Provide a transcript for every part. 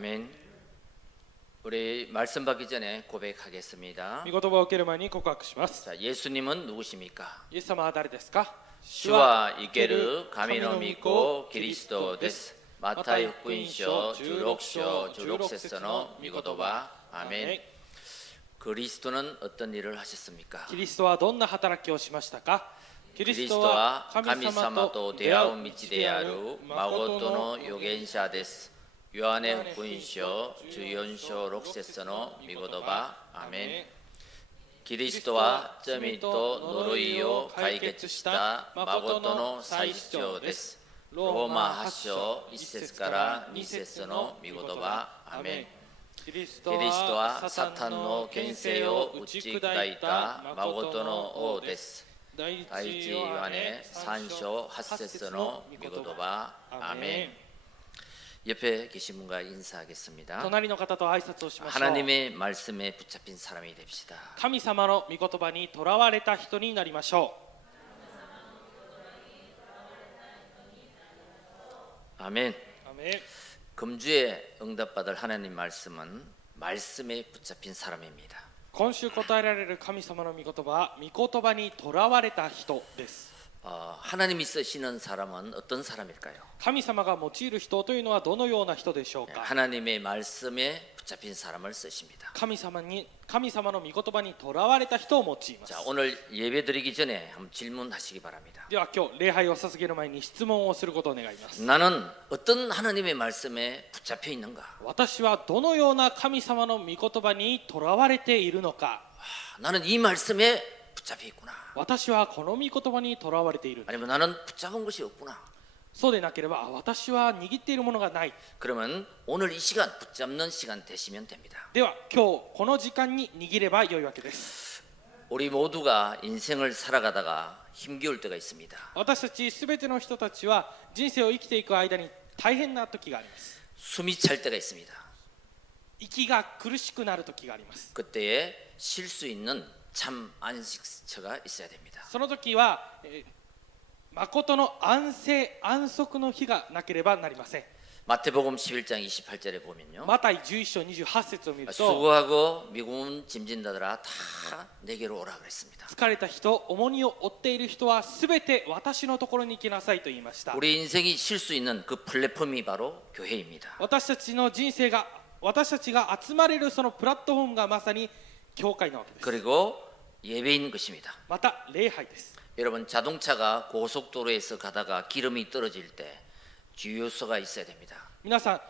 아멘. 우리 말씀 받기 전에 고백하겠습니다. 御言葉を受ける前に告白します。 자, 예수님은 누구십니까? イエス様は誰ですか？ 주와 이케르 가미노 믿고 그리스도です. 마타이福音書 16章 16節の御言葉. 아멘. 그리스도는 어떤 일을 하셨습니까? キリストはどんな働きをしましたか？キリスト 그리스도와 は 神様と出会う道である誠の預言者です. 요한의福音書 14章 6節の御言葉. 아멘. 그리스도와罪と呪いを解決した誠の祭司長です. 로마 8章 1節から2節の御言葉. 아멘. キリスキリストはサタンの権勢を打ち砕いた誠の王です。第一ヨハネ3章 8節の御言葉. 아멘. 옆에 계신 분과 인사하겠습니다. 隣の方と挨拶をしましょう。 하나님의 말씀에 붙잡힌 사람이 됩시다. 神様の御言葉にとらわれた人になりましょ 아멘. う。アメン。 금주에 응답받을 하나님 말씀은 말씀에 붙잡힌 사람입니다. 今週答えられる神様の御言葉は御言葉にとらわれた人です。 하나님이 쓰시는 사람은 어떤 사람일까요? 神様が用いる人というのはどのような人でしょうか？ 하나님의 말씀에 붙잡힌 사람을 쓰십니다. 神様の御言葉にとらわれた人を用います。 자, 오늘 예배 드리기 전에 한번 질문하시기 바랍니다. では今日礼拝を捧げる前に質問をすることを願います。 나는 어떤 하나님의 말씀에 붙잡혀 있는가? 私はどのような神様の御言葉にとらわれているのか？ 나는 이 말씀에 붙잡혀 있구나. 私はこの御言葉にとらわれている。 아니면 나는 붙잡은 것이 없구나. そうでなければ私は握っているものがない。 그러면 오늘 이 시간 붙잡는 시간 되시면 됩니다. では今日この時間に握れば良いわけです。 우리 모두가 인생을 살아가다가 힘겨울 때가 있습니다. 私たちすべての人たちは人生を生きていく間に大変な時があります。 숨이 찰 때가 있습니다. 息が苦しくなる時があります。 그때에 쉴 수 있는 참 안식처가 있어야 됩니다. その時は、誠の安静安息の日がなければなりません。 마태복음 11장 28절에 보면요. マタイ11章28節を見ると 수고하고 미군 짐진다더라 다 내게로 오라 그랬습니다. 疲れた人、重荷を負っている人はすべて私のところに来なさいと言いました。 우리 인생이 쉴 수 있는 그 플랫폼이 바로 교회입니다. 私たちの人生が私たちが集まれるそのプラットフォームがまさに教会なわけです。 그리고 예배인 것입니다. また礼拝です。 여러분 자동차가 고속도로에서 가다가 기름이 떨어질 때 주유소가 있어야 됩니다. 皆さん、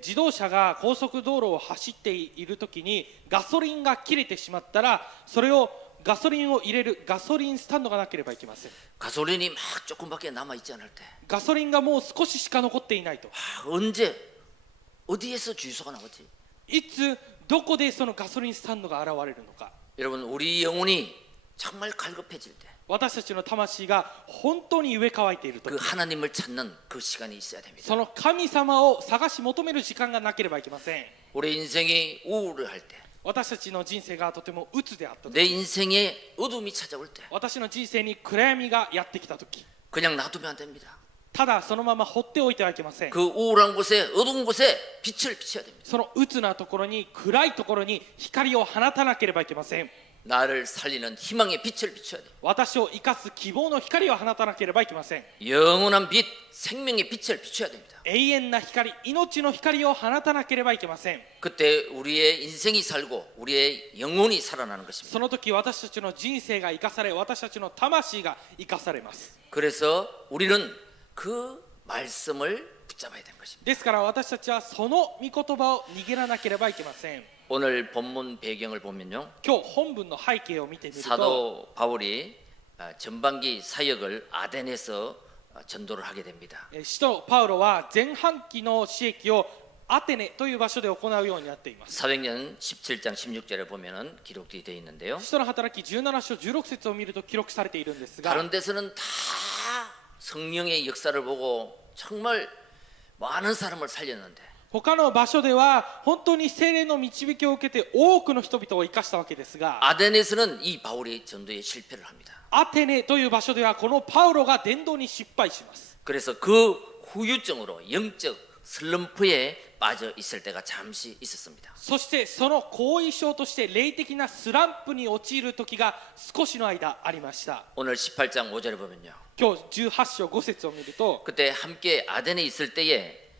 自動車が高速道路を走っているときにガソリンが切れてしまったらそれをガソリンを入れるガソリンスタンドがなければいけません。 가솔린이 막 조금밖에 남아있지 않을 때 ガソリンがもう少ししか残っていないと 언제 어디에서 주유소가 나오지? いつどこでそのガソリンスタンドが現れるのか。 여러분 우리 영혼이 정말 갈급해질 때 私たちの魂が本当に飢え渇いていると 그 하나님을 찾는 그 시간이 있어야 됩니다. その神様を探し求める時間がなければいけません。 우리 인생이 우울할 때, 私たちの人生がとても鬱であったと 내 인생에 어둠이 찾아올 때 私の人生に暗闇がやってきたとき 그냥 놔두면 안 됩니다. ただそのまま放っておいてはいけません。 그 우울한 곳에 어두운 곳에 빛을 비춰야 됩니다. その鬱なところに暗いところに光を放たなければいけません。 나를 살리는 희망의 빛을 비춰야 돼요. 私を生かす希望の光を放たなければいけません。 영원한 빛, 생명의 빛을 비춰야 됩니다. 永遠な光、命の光を放たなければいけません。 그때 우리의 인생이 살고 우리의 영혼이 살아나는 것입니다. その時私たちの人生が生かされ、私たちの魂が生かされます。 그래서 우리는 그 말씀을 붙잡아야 되는 것입니다. ですから私たちはその御言葉を握らなければいけません。 오늘 본문 배경을 보면요. 今日本文の背景を見てみると 사도 바울이 전반기 사역을 아덴에서 전도를 하게 됩니다. 使徒パウロは前半期の使役をアテネという場所で行うようになっています。 사도행전 17장 16절에 보면은 기록이 되어 있는데요. 使徒の働き17章16節を見ると記録されているんですが 다른 데서는 다 성령의 역사를 보고 정말 많은 사람을 살렸는데 他の場所では本当に聖霊の導きを受けて多くの人々を生かしたわけですが 아덴에서는 이 바울이 전도에 실패를 합니다. アテネという場所ではこのパウロが伝道に失敗します。 그래서 그 후유증으로 영적 슬럼프에 빠져 있을 때가 잠시 있었습니다. そしてその後遺症として霊的なスランプに陥る時が少しの間ありました。 오늘 18장 5절에 보면요. 今日18章5節を見ると 그때 함께 아덴에 있을 때에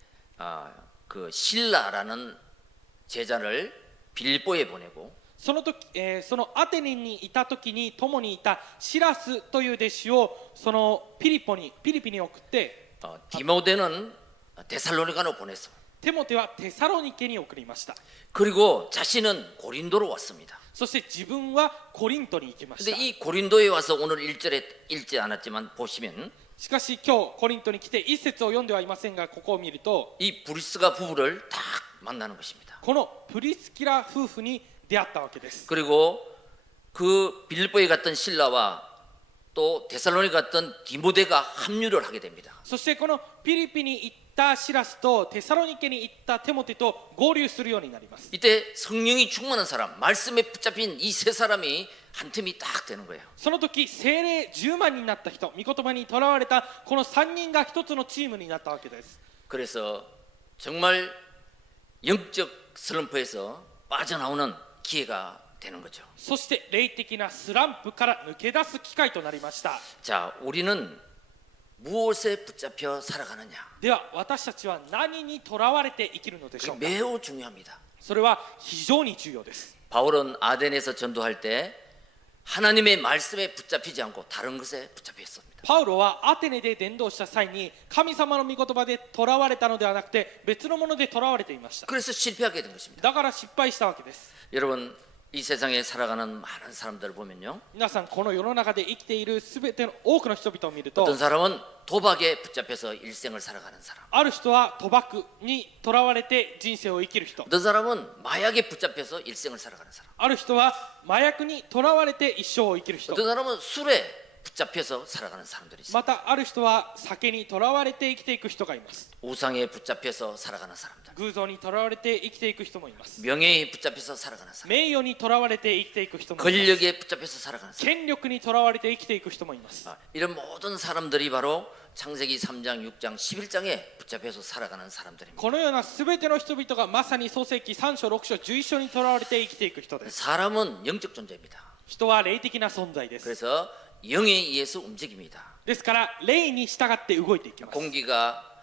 그 신라라는 제자를 빌보에 보내고 その時、そのアテネにいた時に共にいたシラスという弟子をそのピリピに送って 디모데는 데살로니가로 보냈어. テモテはテサロニケに送りました。 그리고 자신은 고린도로 왔습니다. そして自分はコリントに行きまし 근데 た。 이 고린도에 와서 오늘 1절에 읽지 않았지만 보시면 しかし今日コリントに来て一節を読んではいませんが、ここを見ると 이 브리스가 부부를 딱 만나는 것입니다. このプリスキラ夫婦に出会ったわけです。 그리고 그 빌보에 갔던 신라와 또 데살로니가 갔던 디모데가 합류를 하게 됩니다. そしてこのピリピに行ったシラスとテサロニケに行ったテモテと合流するようになります。 이때 성령이 충만한 사람, 말씀에 붙잡힌 이 세 사람이 한 팀이 딱 되는 거예요. その時聖霊10万になった人、御言葉にとらわれたこの3人が一つのチームになったわけです。 그래서 정말 영적 슬럼프에서 빠져나오는 기회가 되는 거죠. そして霊的なスランプから抜け出す機会となりました。 자, 우리는 무엇에 붙잡혀 살아가느냐? では私たちは何にとらわれて生きるのでし 그게 ょうか。 매우 중요합니다. それは非常に重要です。 바울은 아덴에서 전도할 때 하나님의 말씀에 붙잡히지 않고 다른 것에 붙잡혀 있습니다. パウロはアテネで伝道した際に神様の御言葉でとらわれたのではなくて別のものでとらわれていました。 그래서 실패하게 된 것입니다. だから失敗したわけです。 여러분, 이 세상에 살아가는 많은 사람들을 보면요, 皆さんこの世の中で生きているすべての多くの人々を見ると 어떤 사람은 도박에 붙잡혀서 일생을 살아가는 사람, ある人は賭博にとらわれて人生を生きる人、 어떤 사람은 마약에 붙잡혀서 일생을 살아가는 사람, ある人は麻薬にとらわれて一生を生きる人、 어떤 사람은 술에 붙잡혀서 살아가는 사람들이 있어요. またある人は酒にとらわれて生きていく人がいます。 우상에 붙잡혀서 살아가는 사람들, 偶像にとらわれて生きていく人もいます。 명예에 붙잡혀서 살아가는 사람, 名誉にとらわれて生きていく人もいます。 권력에 붙잡혀서 살아가는 사람, 権力にとらわれて生きていく人もいます。 이런 모든 사람들이 바로 창세기 3장, 6장, 11장에 붙잡혀서 살아가는 사람들입니다. このようなすべての人々がまさに創世記3章6章11章にとらわれて生きていく人です。 사람은 영적 존재입니다. 人は霊的な存在です。 그래서 영에 의해서 움직입니다. ですから霊に従って動いていきます。 공기가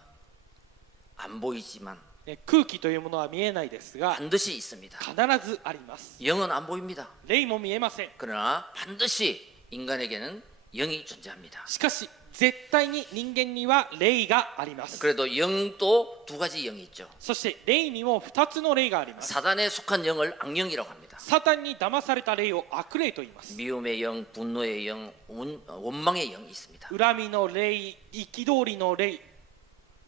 안 보이지만 空気というものは見えないですが 반드시 있습니다. 必ずあります。 영은 안 보입니다. 霊も見えません。 그러나 반드시 인간에게는 영이 존재합니다. しかし絶対に人間には霊があります。 그래도 영도 두 가지 영이 있죠. そして霊にも2つの霊があります。 사단에 속한 영을 악령이라고 합니다. サタンに騙された霊を悪霊と言います。 미움의 영, 분노의 영, 원망의 영이 있습니다. 恨みの霊、憤りの霊、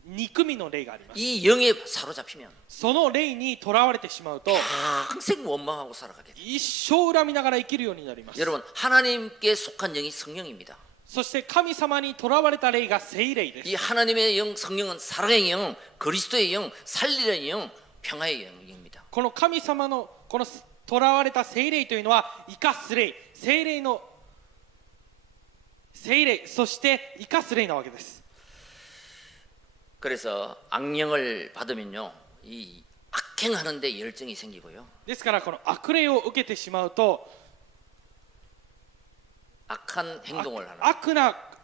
憎みの霊があります。 이 영에 사로잡히면 その霊にとらわれてしまうと 평생 원망하고 살아가게 돼요. 一生恨みながら生きるようになります。 여러분, 하나님께 속한 영이 성령입니다. そして神様にとらわれた霊が聖霊です。 이 하나님의 영, 성령은 사랑의 영, 그리스도의 영, 살리는 영, 평화의 영입니다. この神様のこのとらわれた聖霊というのは生かす霊、聖霊の聖霊、そして生かす霊なわけです。 그래서 악령을 받으면요, 이 악행하는데 열정이 생기고요, ですからこの悪霊を受けてしまうと 악한 행동을 하는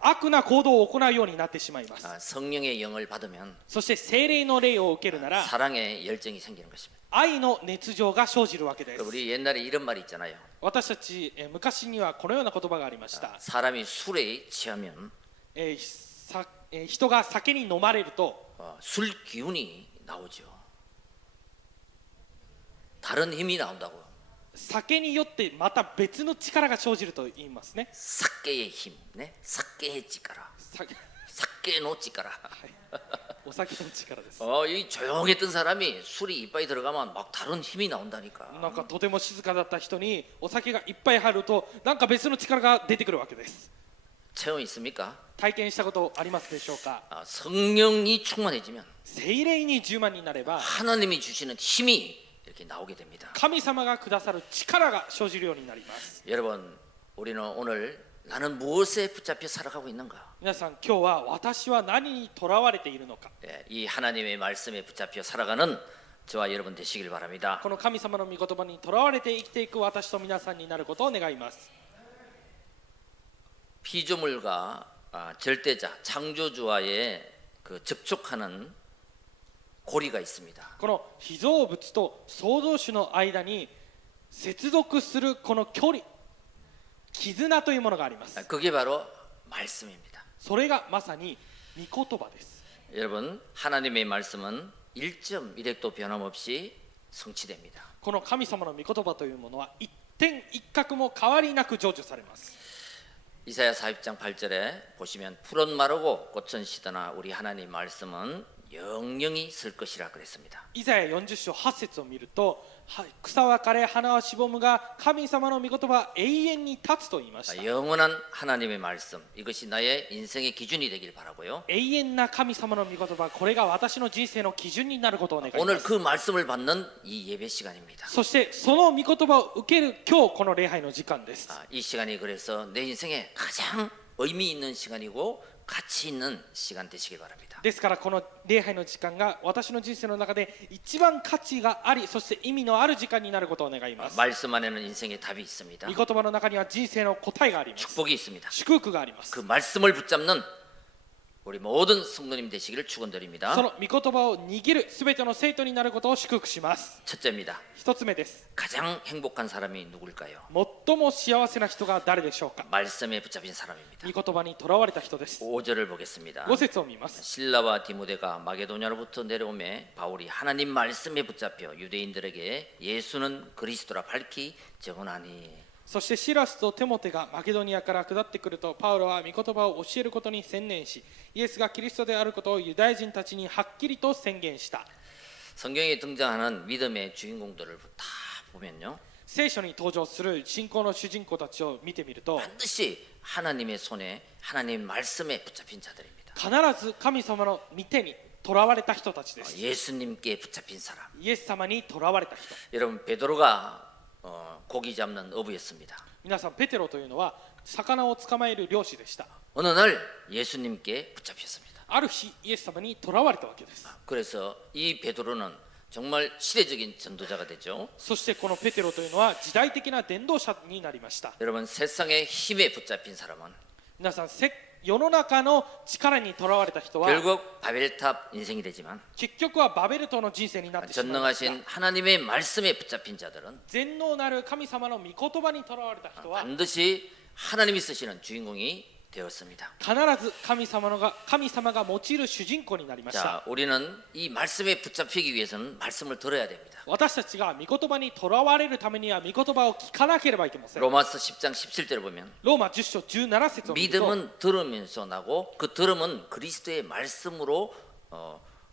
悪な行動を行うようになってしまいます。 성령의 영을 받으면 そして聖霊の霊を受けるなら 사랑의 열정이 생기는 것입니다. 愛の熱情が生じるわけです。 우리 옛날에 이런 말이 있잖아요. 私たち昔にはこのような言葉がありました。 사람이 술에 취하면 人が酒に飲まれると 술 기운이 나오죠. 다른 힘이 나온다고. 酒によってまた別の力が生じると言いますね。 삭개의 힘, 네, 삭개의 찌까라, 酒 삭개의 찌까라. お酒の力です。 이 조용했던 사람이 술이 이빨에 들어가면 막 다른 힘이 나온다니까. なんかとても静かだった人にお酒がいっぱい入るとなんか別の力が出てくるわけです。 체험 있습니까? 体験したことありますでしょうか。 성령이 충만해지면 聖霊に充満になれば 하나님이 주시는 힘이 이렇게 나오게 됩니다. 神様がくださる力が生じるようになります。 여러분, 우리는 오늘 나는 무엇에 붙잡혀 살아가고 있는가? 皆さん今日は私は何にとらわれているのか 예, 이 하나님의 말씀에 붙잡혀 살아가는 저와 여러분 되시길 바랍니다. この神様の御言葉にとらわれて生きていく私と皆さんになることを願います。 피조물과 절대자 창조주와의 그 접촉하는 고리가 있습니다. この被造物と創造主の間に接続するこの距離、絆というものがあります。 그게 바로 말씀입니다. それがまさに御言葉です。 여러분, 하나님의 말씀은 1.1획도 변함없이 성취됩니다. この神様の御言葉というものは一点一角も変わりなく成就されます。 이사야 40장 8절에 보시면 푸른 마르고 꽃은 시드나 우리 하나님 말씀은 영영이 설 것이라 그랬습니다. イザヤ40章8節を見ると、草は枯れ花はしぼむが神様の御言葉は永遠に立つと言いました。 영원한 하나님의 말씀, 이것이 나의 인생의 기준이 되길 바라고요. 永遠な神様の御言葉、これが私の人生の基準になることを願いま 오늘 す。 그 말씀을 받는 이 예배 시간입니다. そしてその御言葉を受ける今日この礼拝の時間です。 이 시간이 그래서 내 인생에 가장 의미 있는 시간이고 가치 있는 시간 되시길 바랍니다. ですからこの礼拝の時間が私の人生の中で一番価値があり、そして意味のある時間になることを願います。 말씀 안에는 인생의 답이 있습니다. 御言葉の中には人生の答えがあります。 축복이 있습니다. 祝福があります。 그 말씀을 붙잡는 우리 모든 성도님 되시기를 축원드립니다. その御言葉を握るすべての生徒になることを祝福します。 첫째입니다. 一つ目です。 가장 행복한 사람이 누굴까요? 最も幸せな人が誰でしょうか。 말씀에 붙잡힌 사람입니다. 御言葉にとらわれた人です。 5절을 보겠습니다. 5節を見ます。 실라와 디모데가 마게도냐로부터 내려오매 바울이 하나님 말씀에 붙잡혀 유대인들에게 예수는 그리스도라 밝히 증언하니. そしてシラスとテモテがマケドニアから下ってくると、パウロは御言葉を教えることに専念し、イエスがキリストであることをユダヤ人たちにはっきりと宣言した。 성경에 등장하는 믿음의 주인공들을 다 보면요, 聖書に登場する信仰の主人公たちを見てみると、 반드시 하나님의 손에 하나님 말씀에 붙잡힌 자들입니다. 必ず神様の御手にとらわれた人たちです。 예수님께 붙잡힌 사람. イエス様にとらわれた人。 여러분, 베드로가 고기 잡는 어부였습니다. 皆さん、ペテロというのは魚を捕まえる漁師でした。 어느 날 예수님께 붙잡혔습니다. ある日、イエス様にとらわれたわけです。 그래서 이 베드로는 정말 시대적인 전도자가 되죠. そしてこのペテロというのは時代的な伝道者になりました。 여러분, 세상의 힘에 붙잡힌 사람은 皆さん、世の中の力にとらわれた人は 결국 바벨탑 인생이 되지만 結局はバベル島の人生になってしまいました。 전능하신 하나님의 말씀에 붙잡힌 자들은 全能なる神様の御言葉にとらわれた人は 반드시 하나님이 쓰시는 주인공이 되었습니다. 必ず神様が用いる主人公になりました。 자, 우리는 이 말씀에 붙잡히기 위해서는 말씀을 들어야 됩니다. 私たちが御言葉にとらわれるためには御言葉を聞かなければいけません。 로마서 10장 17절을 보면 ローマ10章17節を見ると、 믿음은 들으면서 나고 그 들음은 그리스도의 말씀으로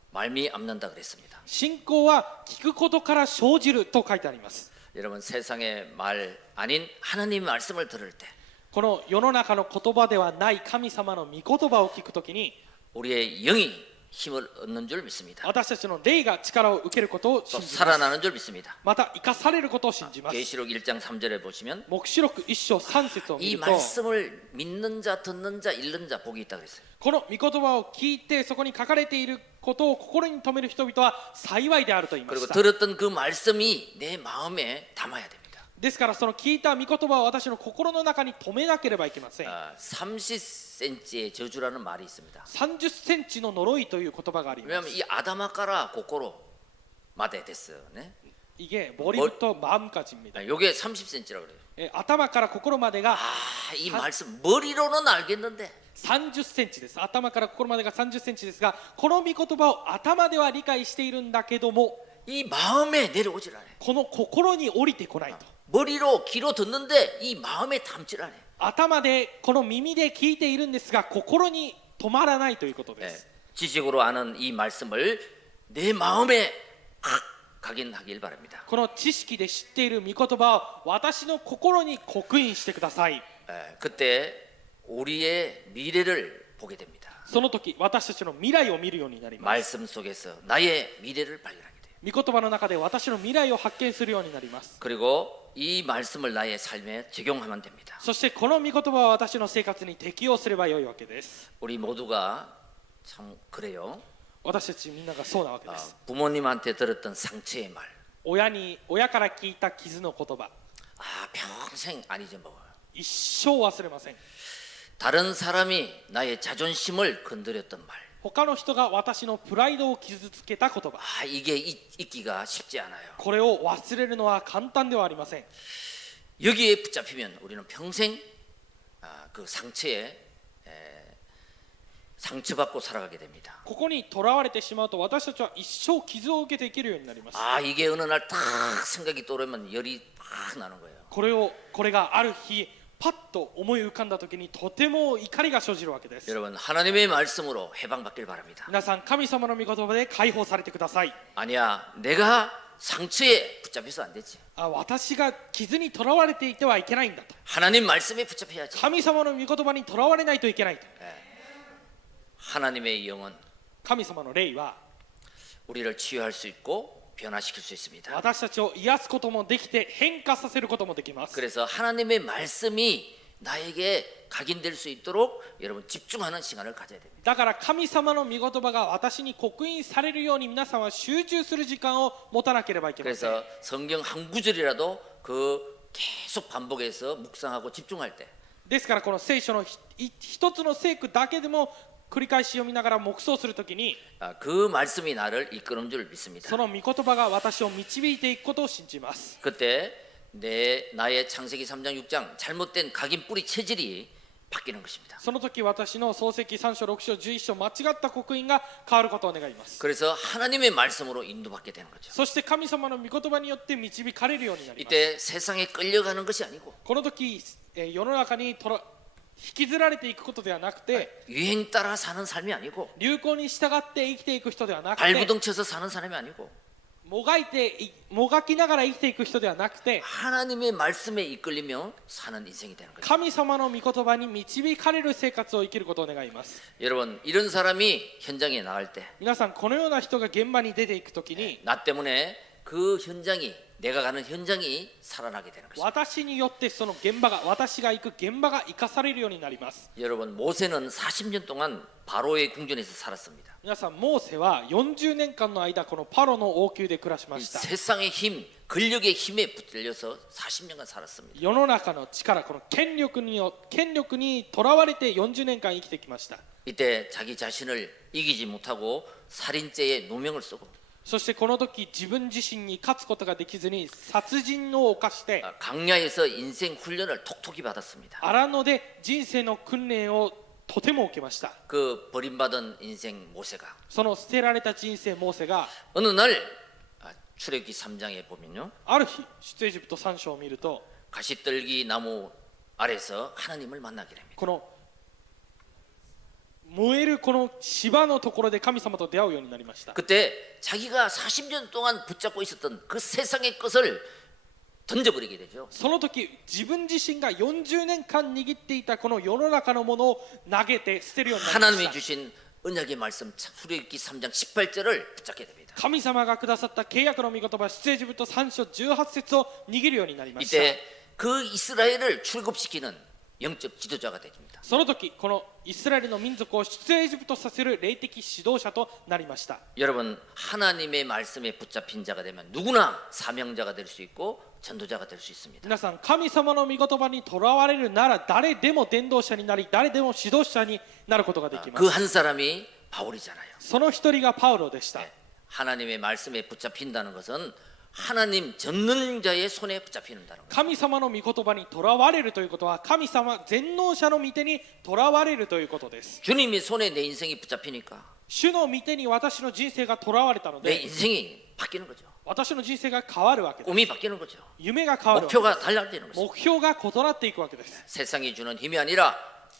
말미암는다 그랬습니다. 信仰は聞くことから生じると書いてあります。 여러분, 세상의 말 아닌 하나님의 말씀을 들을 때 この世の中の言葉ではない神様の御言葉を聞くときに、 우리의 영이 힘을 얻는 줄 믿습니다. 私たちの霊が力を受けることを 또 信じます。 살아나는 줄 믿습니다. また生かされることを信じます。 계시록 1장 3절에 보시면 黙示録1章3節を見 이 ると、 말씀을 믿는 자, 듣는 자, 읽는 자 복이 있다 그랬어요. この御言葉を聞いてそこに書かれていることを心に留める人々は幸いであると言いま 그리고 した。 들었던 그 말씀이 내 마음에 담아야 됩니다. ですからその聞いた御言葉を私の心の中に留めなければいけません。 30cm의 저주라는 말이 있습니다. 30センチの呪いという言葉があります。 왜냐하면 이 아다마까라 고코로 마데 됐어요. 네? 이게 머리부터 마음까지입니다. 요게 30cm라고 그래요. 頭から心までが 이 말씀 머리로는 알겠는데 30センチです。頭から心までが30センチですが、この御言葉を頭では理解しているんだけども、 이 마음에 내려오질 않아요. この心に降りてこないと。 머리로 귀로 듣는데 이 마음에 담질 않아요. 頭でこの耳で聞いているんですが、心に止まらないということで 네, す。 지식으로 아는 이 말씀을 내 마음에 각인하길 바랍니다. この知識で知っている御言葉を私の心に刻印してください。 그때 우리의 미래를 보게 됩니다. その時私たちの未来を見るようになります。 말씀 속에서 나의 미래를 발견하게 돼요. 御言葉の中で私の未来を発見するようになります。 그리고 이 말씀을 나의 삶에 적용하면 됩니다. そしてこの御言葉は私の生活に適用すればよいわけです。 우리 모두가 참 그래요. 私たちみんながそうなわけで 아, す。 부모님한테 들었던 상처의 말, 親から聞いた傷の言葉、 아 평생 안 잊어먹어요. 一生忘れません。 다른 사람이 나의 자존심을 건드렸던 말, 他の人が私のプライドを傷つけた言葉、 아 이게 잊기가 쉽지 않아요. これを忘れるのは簡単ではありません。 여기에 붙잡히면 우리는 평생 그 상처에 상처받고 살아가게 됩니다. ここにとらわれてしまうと私たちは一生傷を受けていけるようになります。 아 이게 어느 날 딱 생각이 떠오르면 열이 팍 나는 거예요. これがある日パッと思い浮かんだ時にとても怒りが生じるわけです。 여러분 하나님의 말씀으로 해방받길 바랍니다. 皆さん神様の御言葉で解放されてください。 아니야 내가 상처에 붙잡혀서 안 되지. 私が傷にとらわれていてはいけないんだと。 하나님 말씀에 붙잡혀야지. 神様の御言葉にとらわれないといけないと。 하나님의 영은 神様の霊は 우리를 치유할 수 있고 변화시킬 수 있습니다. 私たちを癒すこともできて変化させることもできます。 그래서 하나님의 말씀이 나에게 각인될 수 있도록 여러분 집중하는 시간을 가져야 됩니다. だから神様の御言葉が私に刻印されるように皆さんは集中する時間を持たなければいけません。 그래서 성경 한 구절이라도 그 계속 반복해서 묵상하고 집중할 때 ですからこの聖書の一つの聖句だけでも繰り返し読みながら黙想するときに 그 말씀이 나를 이끄는 줄 믿습니다. その御言葉が私を導いていくことを信じます。 그때 나의 창세기 3장 6장 잘못된 각인 뿌리 체질이 바뀌는 것입니다. その時私の創世記3章6章11章間違った刻印が変わることを願います。 그래서 하나님의 말씀으로 인도받게 되는 거죠. そして神様の御言葉によって導かれるようになります。 이때 세상에 끌려가는 것이 아니고 この時世の中に引きずられていくことではなくて 유행 따라 사는 삶이 아니고 流行に従って生きていく人ではなくて 발부둥 쳐서 사는 사람이 아니고 もがきながら生きていく人ではなくて 하나님의 말씀에 이끌리며 사는 인생이 되는 거죠. 神様の御言葉に導かれる生活を生きることを願います。 여러분 이런 사람이 현장에 나갈 때 皆さんこのような人が現場に出ていくときに 나 때문에 그 현장이 내가 가는 현장이 살아나게 되는 것입니다. 私によってその現場が私が行く現場が生かされるようになります。 여러분 모세는 40년 동안 바로의 궁전에서 살았습니다. 皆さんモーセは40年間の間このパロの王宮で暮らしま 이 した。 세상의 힘, 권력의 힘에 붙들려서 40년간 살았습니다. 世の中の力この権力にとらわれて40年間生きてきました。 이때 자기 자신을 이기지 못하고 살인죄에 누명을 쓰고 そしてこの時自分自身に勝つことができずに殺人を犯して 강야에서 인생 훈련을 톡톡히 받았습니다. 荒野で人生の訓練をとても受けました。 그 버림받은 인생 모세가 その捨てられた人生モーセが 어느 날 출애굽기 3장에 보면요 ある日出エジプト3章を見ると 가시떨기 나무 아래서 하나님을 만나게 됩니다. この燃えるこの芝のところで神様と出会うようになりました。 그때 자기가 40년 동안 붙잡고 있었던 그 세상의 것을 던져버리게 되죠. その時自分自身が40年間握っていたこの世の中のものを投げて捨てるようになりま 하나님이 した。 주신 언약의 말씀 출애굽기 3장 18절을 붙잡게 됩니다. 神様がくださった契約の御言葉出エジプト3章18節を握るようになりました。 이때 그 이스라엘을 출급시키는 영적 지도자가 됩니다. その時このイスラエルの民族を出エジプトさせる霊的指導者となりました。 여러분 하나님의 말씀에 붙잡힌 자가 되면 누구나 사명자가 될 수 있고 전도자가 될 수 있습니다. 皆さん神様の御言葉にとらわれるなら誰でも伝道者になり誰でも指導者になることができま 그 す。 한 사람이 바울이잖아요. その一人がパウロでした。 하나님의 말씀에 붙잡힌다는 것은 하나님 전능자의 손에 붙잡히는다는 거예요. 神様の御言葉にとらわれるということは神様全能者の御手にとらわれるということです。 주님의 손에 내 인생이 붙잡히니까 主の御手に私の人生がとらわれたの 내 で 인생이 바뀌는 거죠. 私の人生が変わるわけです。 꿈이 바뀌는 거죠. 夢が変わるわけです。 목표가 달라지는 거죠. 目標が異なっていくわけです。 세상이 주는 힘이 아니라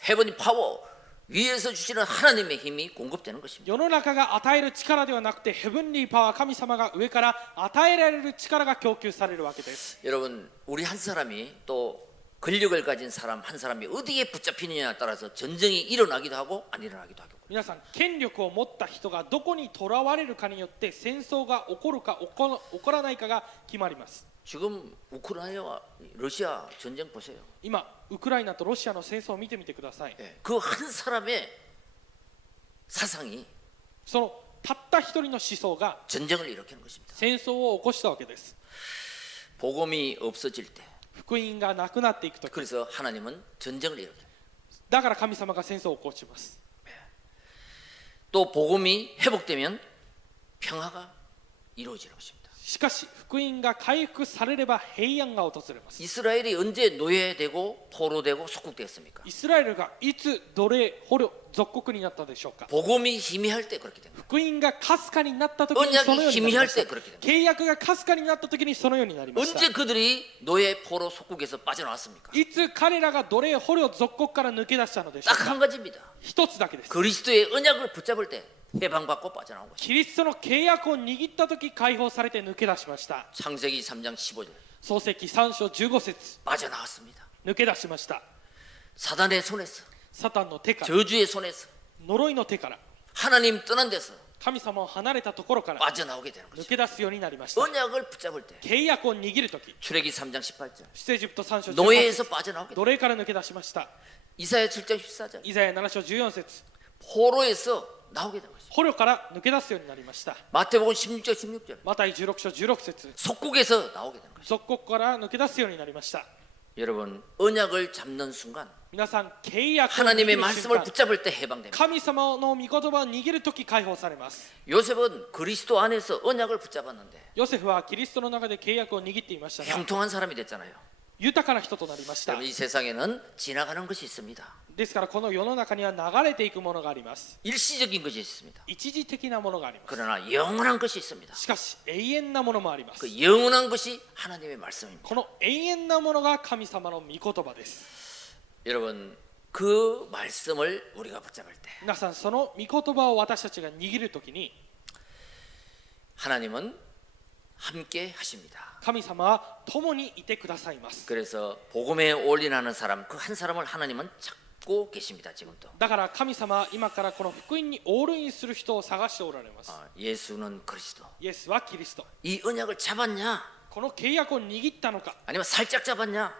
헤븐이 파워 위에서 주시는 하나님의 힘이 공급되는 것입니다. 世の中が与える力ではなくてヘブンリーパワー神様が上から与えられる力が供給されるわけです。 여러분 우리 한 사람이 또 권력을 가진 사람 한 사람이 어디에 붙잡히느냐에 따라서 전쟁이 일어나기도 하고 안 일어나기도 하고 皆さん権力を持った人がどこにとらわれるかによって戦争が起こるか起こらないかが決まります。 지금 우크라이나와 러시아 전쟁 보세요. 今ウクライナとロシアの戦争を見てみてください。 그 한 사람의 사상이 そのたった一人の思想が 전쟁을 일으키는 것입니다. 戦争を起こしたわけです。 복음이 없어질 때, 福音がなくなっていくとき、 그래서 하나님은 전쟁을 일으켜요. だから神様が戦争を起こします。 또 복음이 회복되면 평화가 이루어지는 것입니다. しかし福音が回復されれば平安が訪れます。 이스라엘이 언제 노예되고 포로되고 속국되었습니까? イスラエルがいつ奴隷捕虜属国になったでしょうか。 복음이 희미할 때 그렇게 됩니다. 福音がかすかになった時にそのようになりました。 언약이희미할때그렇게됩니다 契約がかすかになった時にそのようになりました。 언제 그들이 노예 포로 속국에서 빠져나왔습니까? いつ彼らが奴隷捕虜属国から抜け出したのでしょう 딱 か。 한 가지입니다. 一つだけです。 그리스도의 언약을 붙잡을 때 해방받고 빠져나온 것입니다. キリストの契約を握った時解放されて抜け出しました。 창세기 3장 15절 創世記3章15節 빠져나왔습니다. 抜け出しました。 사단의 손에서 サタンの手から、 저주의 손에서 呪いの手から、 하나님 떠난 데서 神様を離れたところから 빠져나오게 되는 抜 거죠. け出すようになりました。 언약을 붙잡을 때 契約を握る時、 출애기 3장 18절 出エジプト3章18節 노예에서 빠져나오게 돼요. 奴隷から抜け出しました。 이사야 7장 14절 イザヤ7章14節 포로에서 나오게 된 것이죠. 捕虜から抜け出すようになりました。 마태복음 16장 16절 マタイ16章16節 속국에서 나오게 된 것이죠. 属国から抜け出すようになりました。 여러분 언약을 잡는 순간 皆さん契約を握 하나님의 る瞬 말씀을 間、 붙잡을 때 해방됩니다. 神様の御言葉を握るとき解放されます。 요셉은 그리스도 안에서 언약을 붙잡았는데 ヨセフはキリストの中で契約を握っていましたが、 형통한 사람이 됐잖아요. 豊かな人となりました。 여러분 이 세상에는 지나가는 것이 있습니다. ですからこの世の中には流れていくものがあります。 일시적인 것이 있습니다. 一時的なものがあります。 그러나 영원한 것이 있습니다. しかし永遠なものもあります。 그 영원한 것이 하나님의 말씀입니다. この永遠なものが神様の御言葉です。 여러분 그 말씀을 우리가 붙잡을 때 皆さんその御言葉を私たちが握るときに 하나님은 함께 하십니다. 神様は共にいてくださいます。 그래서 복음에 올인하는 사람 그 한 사람을 하나님은 찾고 계십니다. 지금도. だから神様は今からこの福音にオールインする人を探しておられます。 예수는 그리스도. イエスはキリスト。 이 언약을 잡았냐? この契約を握ったのか、 아니면 살짝 잡았냐?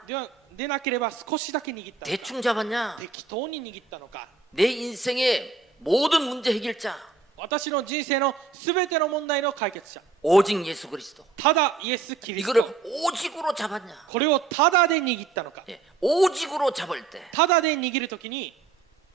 でなければ少しだけ握ったのか、 대충 잡았냐? 適当に握ったのか。 내 인생의 모든 문제 해결자 私の人生のすべての問題の解決者、 오직 예수 그리스도. ただイエス・キリス 이거를 ト。 오직으로 잡았냐? これをただで握ったのか。 예, 오직으로 잡을 때 ただで握るときに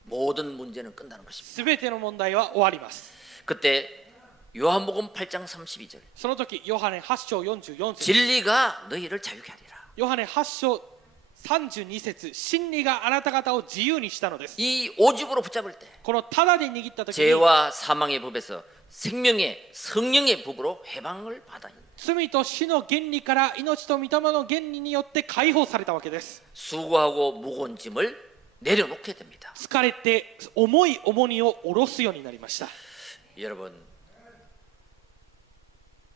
모든 문제는 끝나는 것입니다. すべての問題は終わります。 그때 요한복음 8장 32절 その時ヨハネ8章44節、 진리가 너희를 자유케 하리라. ヨハネ8章32節、真理があなた方を自由にしたのです。 이 오직으로 붙잡을 때 このただで握った時に 죄와 사망의 법에서 생명의 성령의 법으로 해방을 받아 있는 罪と死の原理から命と御霊の原理によって解放されたわけです。 수고하고 무거운 짐을 내려놓게 됩니다. 疲れて重い重荷を下ろすようになりました。 여러분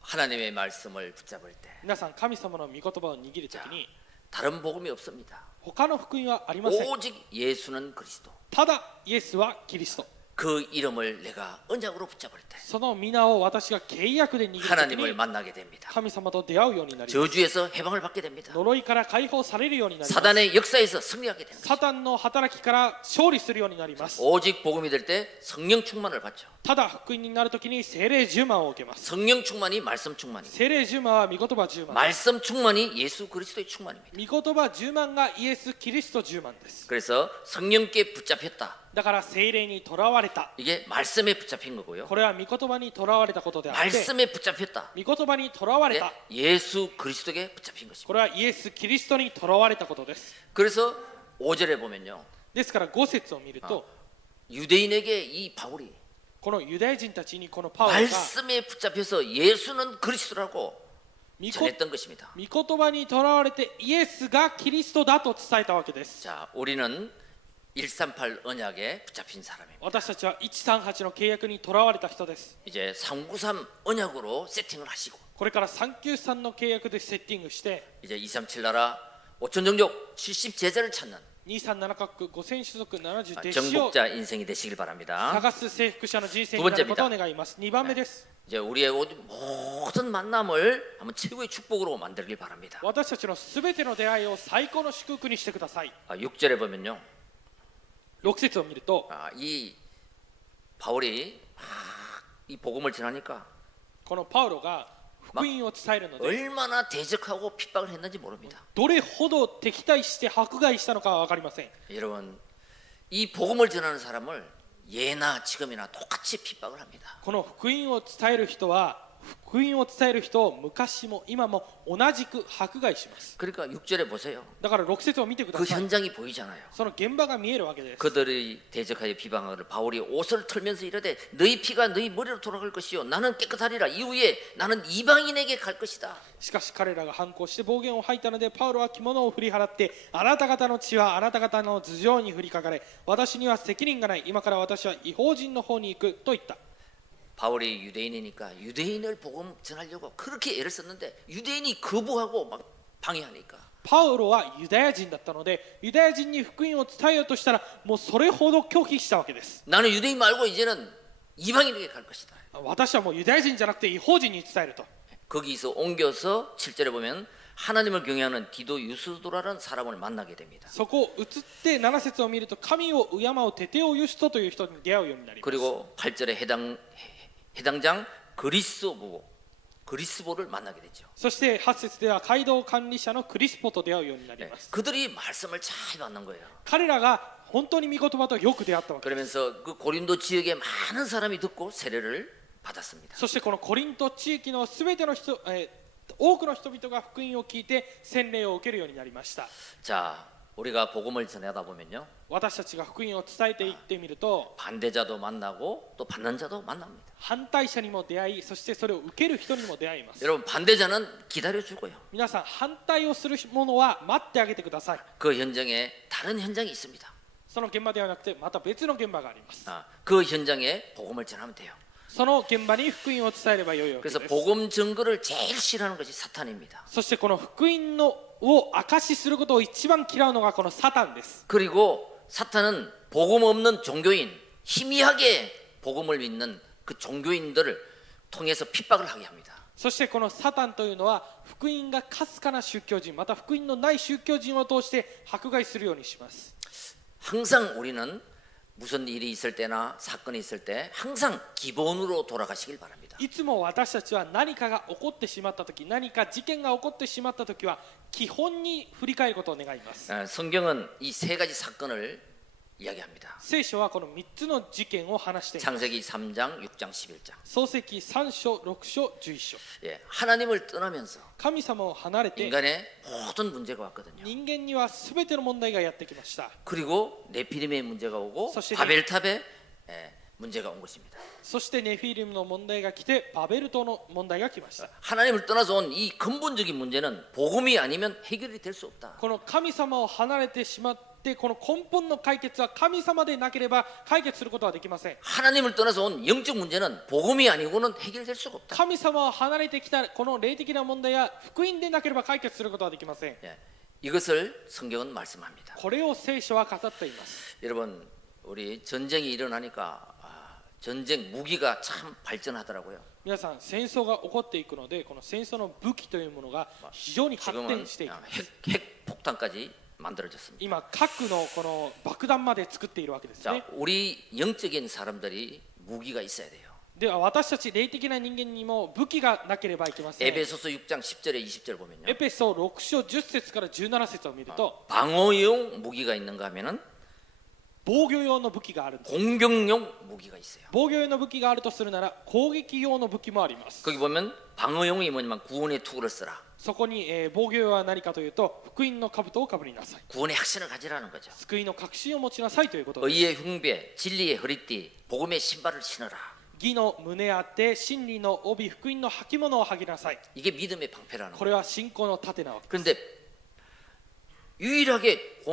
하나님의 말씀을 붙잡을 때 皆さん神様の御言葉を握るときに 다른 복음이 없습니다. 他の福音はありません。 오직 예수는 그리스도. ただイエスはキリスト。 그 이름을 내가 언약으로 붙잡을 때 その皆を私が契約で握るとき 하나님을 に 만나게 됩니다. 神様と出会うようになります。 저주에서 해방을 받게 됩니다. 呪いから解放されるようになります。 사단의 역사에서 승리하게 됩니다. サタンの働きから勝利するようになります。 오직 복음이 될 때 성령 충만을 받죠. ただ福音になるときに聖霊10万を受けます。 성령 충만이 말씀 충만입니다. 聖霊10万は御言葉10万。 말씀 충만이 예수 그리스도의 충만입니다. 御言葉10万がイエス・キリスト10万です。 그래서 성령께 붙잡혔다. だから聖霊にとらわれた。 이게 말씀에 붙잡힌 거고요. これは御言葉にとらわれたことであって、 말씀에 붙잡혔다. 御言葉にとらわれ 네, た。 예수 그리스도에게 붙잡힌 것입니다. これはイエス・キリストにとらわれたことです。 그래서 5절에 보면요. ですから5節を見ると、 유대인에게 이 바울이 このユダヤ人たちにこのパウロが 말씀에 붙잡혀서 예수는 그리스도라고 御 전했던 것입니다. 言葉にとらわれてイエスがキリストだと伝えたわけです。 자, 우리는 138 언약에 붙잡힌 사람입니다. 私たちは138の契約にとらわれた人です。 이제 393 언약으로 세팅을 하시고 これから393の契約でセッティングして、 이제 237 나라 5천 종족 70 제자를 찾는 237カ国5000種族70弟子を 정복자 인생이 되시길 바랍니다. 探す征服者の人生になることを願います。2番目です。 이제 우리의 모든 만남을 한번 최고의 축복으로 만들길 바랍니다. 私たちのすべての出会いを最高の祝福にしてください。 6절에 보면요. 6節を見ると、 이 바울이 이 복음을 전하니까 このパウロが福音を伝えるので、 얼마나 대적하고 핍박을 했는지 모릅니다. どれほど敵対して迫害したのかは分かりません。 여러분, 이 복음을 전하는 사람을 예나 지금이나 똑같이 핍박을 합니다. この福音を伝える人は福音を伝える人を昔も今も同じく迫害します。 그러니까 6절에 보세요. だから6節を見てくだ 그 さい。 현장이 보이잖아요. その現場が見えるわけです。 그들이 대적하여 비방하기를 바울이 옷을 털면서 이르되 너희 피가 너희 머리로 돌아갈 것이요 나는 깨끗하리라. 이후에 나는 이방인에게 갈 것이다. しかし彼らが反抗して暴言を吐いたのでパウロは着物を振り払ってあなた方の血はあなた方の頭上に降りかかれ私には責任がない今から私は異邦人の方に行くと言った。 바울이 유대인이니까 유대인을 복음 전하려고 그렇게 애를 썼는데 유대인이 거부하고 막 방해하니까 パウロはユダヤ人だったのでユダヤ人に福音を伝えようとしたらもうそれほど拒否したわけです。 나는 유대인 말고 이제는 이방인에게 갈 것이다. 私はもうユダヤ人じゃなくて異邦人に伝えると。 거기서 옮겨서 7절에 보면 하나님을 경외하는 디도 유스도라는 사람을 만나게 됩니다. そこを移って7節を見ると神を敬うテテオユストという人に出会うようになります。 그리고 8절에 해당장 그리스보를 만나게 되죠. そして8節では街道管理者のクリスポと出会うようになります。 그들이 말씀을 잘 만난 거예요. 彼らが本当に御言葉とよく出会ったわけです。 그러면서 그 고린도 지역에 많은 사람이 듣고 세례를 받았습니다. そしてこのコリント地域のすべての人、多くの人々が福音を聞いて洗礼を受けるようになりました。 자, 우리가 복음을 전하다 보면요. 私たちが福音を伝えていってみると 반대자도 만나고 또 받는 자도 만납니다. 反対者にも出会いそしてそれを受ける人にも出会います。 여러분 반대자는 기다려주고요. 皆さん反対をする者は待ってあげてください。 그 현장에 다른 현장이 있습니다. その現場ではなくてまた別の現場があります。 그 현장에 복음을 전하면 돼요. その現場に福音を伝えればよいわけで 그래서 す。 복음 증거를 제일 싫어하는 것이 사탄입니다. そしてこの福音を証しすることを一番嫌うのがこのサタンです。 그리고 사탄은 복음 없는 종교인, 희미하게 복음을 믿는 그 종교인들을 통해서 핍박을 하게 합니다. そしてこのサタンというのは福音がかすかな宗教人また福音のない宗教人を通して迫害するようにします。 항상 우리는 무슨 일이 있을 때나 사건이 있을 때 항상 기본으로 돌아가시길 바랍니다. いつも私たちは何かが起こってしまったとき何か事件が起こってしまったときは基本に振り返ることを願います。 성경은 이 세 가지 사건을 이야기합니다. 聖書はこの3つの事件を話しています。 창세기 3장, 6장, 11장. 創世記3章6章11章 예, 하나님을 떠나면서 神様を離れて 인간의 모든 문제가 왔거든요. 人間には全ての問題がやってきました。 그리고 네피림의 문제가 오고 사실 바벨탑의 문제가 온 것입니다. そしてネフィリムの問題が来てバベル島の問題が来ました。 하나님을 떠나서 온 이 근본적인 문제는 복음이 아니면 해결이 될 수 없다. この神様を離れてしまってこの根本の解決は神様でなければ解決することはできません。 하나님을 떠나서 온 영적 문제는 복음이 아니고는 해결될 수가 없다. 神様を離れてきたこの霊的な問題や福音でなければ解決することはできません。 예, 이것을 성경은 말씀합니다. これを聖書は語っています。 여러분 우리 전쟁이 일어나니까 전쟁 무기가 참 발전하더라고요. 皆さん戦争が起こっていくのでこの戦争の武器というものが非常に発 지금은 展していきます。 핵폭탄까지 만들어졌습니다. 今核のこの爆弾まで作っているわけですね。 자, 우리 영적인 사람들이 무기가 있어야 돼요. では私たち霊的な人間にも武器がなければいけません。 에베소서 6장 10절에 20절 보면요. エペソ6章10節から17節を見ると 방어용 무기가 있는가 하면은 防御用の武器があるんです。 공격용 무기가 있어요. 防御用の武器があるとするなら攻撃用の武器もあります。 거기 보면 방어용이 뭐냐면 구원의 투구를 쓰라. そこに、防御用は何かというと福音の兜をかぶりなさい。 구원의 확신을 가지라는 거죠. 救いの確信を持ちなさいということです。 의의 흉배, 진리의 허리띠, 복음의 신발을 신어라. 義の胸当て、真理の帯、福音の履物を履きなさい。 이게 믿음의 방패라는 こ 거예요. れは信仰の盾なわけです。 그런데 유일하게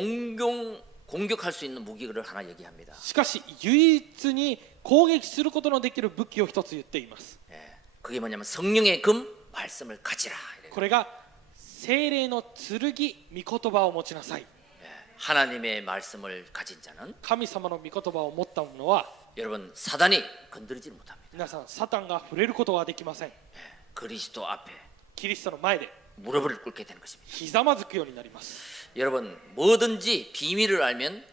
공격할 수 있는 무기를 하나 얘기합니다. しかし唯一に攻撃することのできる武器を一つ言っています。 예, 그게 뭐냐면 성령의 금 말씀을 가지라. これが聖霊の剣、御言葉を持ちなさい。 하나님의 말씀을 가진 자는 神様の御言葉を持った者は 여러분 사단이 건드리지 못합니다. 皆さんサタンが触れることはできません。 그리스도 앞에 キリストの前で 무릎을 꿇게 되는 것입니다. ひざまずくようになります。 여러분 뭐든지 비밀을 알면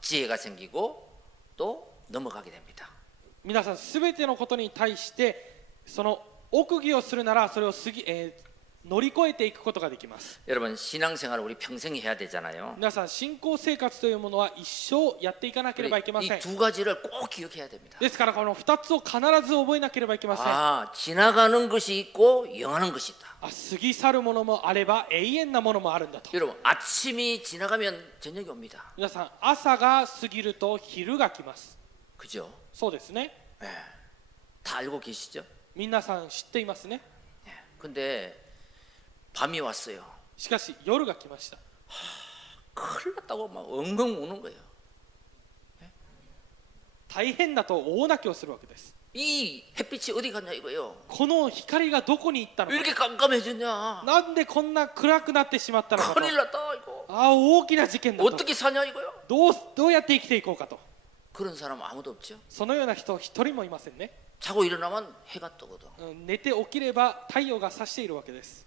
지혜가 생기고 또 넘어가게 됩니다. 皆さんすべてのことに対してその奥義をするならそれを乗り越えていくことができます。 여러분 신앙생활을 우리 평생 해야 되잖아요. 皆さん信仰生活というものは一生やっていかなければいけません。 이 두 가지를 꼭 기억해야 됩니다. ですからこの2つを必ず覚えなければいけません。 지나가는 것이 있고 영하는 것이 있다. 過ぎ去るものもあれば永遠なものもあるんだと。 여러분 아침이 지나가면 저녁이 옵니다. 皆さん朝が過ぎると昼が来ます。 그죠? そうですね。 다 알고 계시죠? 皆さん知っていますね。 근데 밤이 왔어요. しかし夜が来ました。 큰일 났다고 막 엉엉 우는 거예요. 大変だと大泣きをするわけです。 이 햇빛이 어디 갔냐 이거예요. この光がどこに行ったの 왜 か。 이렇게 깜깜해졌냐? なんでこんな暗くなってしまったのかと。 큰일 났다 이거. 大きな事件だと。 어떻게 사냐 이거요. どうやって生きていこうかと。 그런 사람 아무도 없죠. そのような人一人もいませんね。 자고 일어나면 해가 뜨거든. 寝て起きれば太陽が差しているわけです。